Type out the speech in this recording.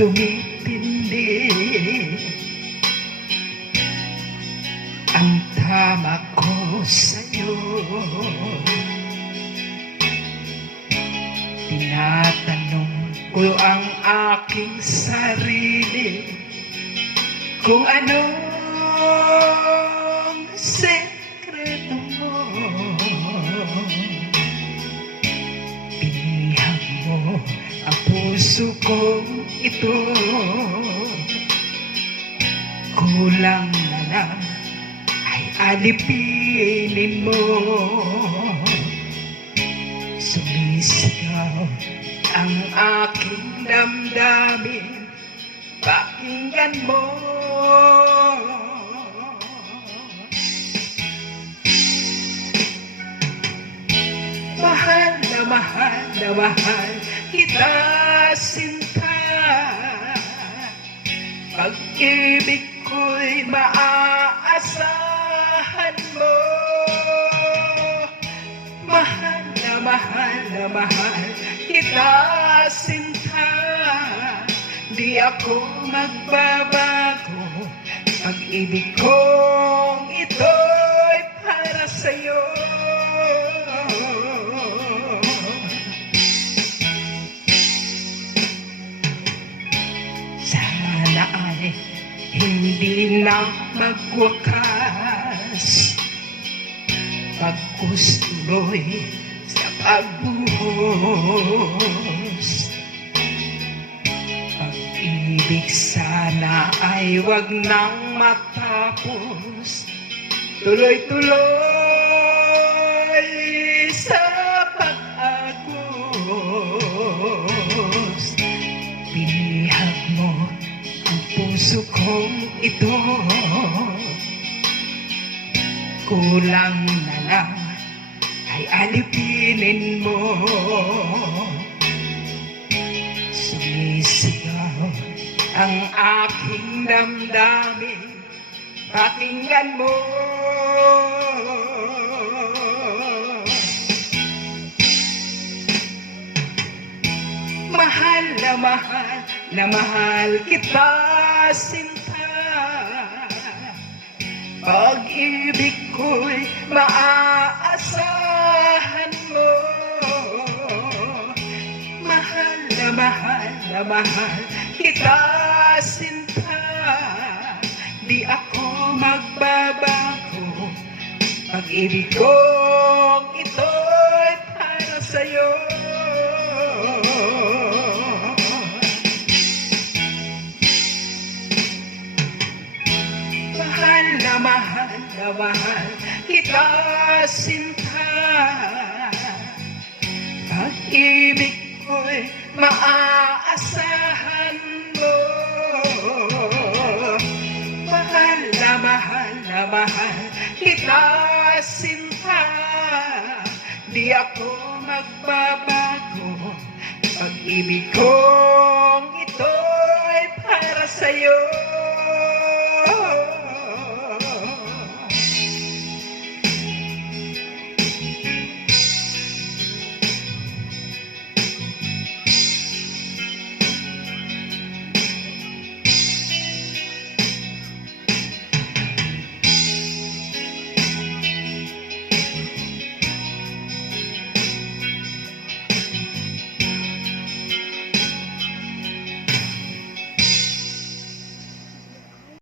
tumitindi. Ang tama ko sa'yo, tinatanong ko ang aking sarili kung anong sekreto mo. Pinihag mo ang puso kong ito, kulang na lang ay alipinin mo. Sumisigaw ang aking damdamin, pakinggan mo. Mahal na mahal na mahal kita, sinta. Pag-ibig ko'y maaasahan mo. Mahal na mahal na mahal kita, sinta. Di ako magbabago, pag-ibig kong ito'y para sa'yo. Sana ay hindi na magwakas, pagkustuloy sa pagbuhos. Pag-ibig sana ay wag nang matapos, tuloy-tuloy sa pag-agos. Pinihag mo ang puso kong ito, kulang na lang ay alipinin mo. Sumisigaw ang aking damdamin, pakinggan mo. Mahal na mahal na mahal kita, sinta. Pag-ibig ko'y maaasahan mo. Mahal na mahal kita, sinta. Di ako magbabago, pag-ibig kong ito'y para sa'yo. Mahal na mahal kita, sinta. Pag-ibig ko'y maaasahan mo. Mahal na mahal kita, sinta. Di ako magbabago, pag-ibig kong ito'y para sa'yo.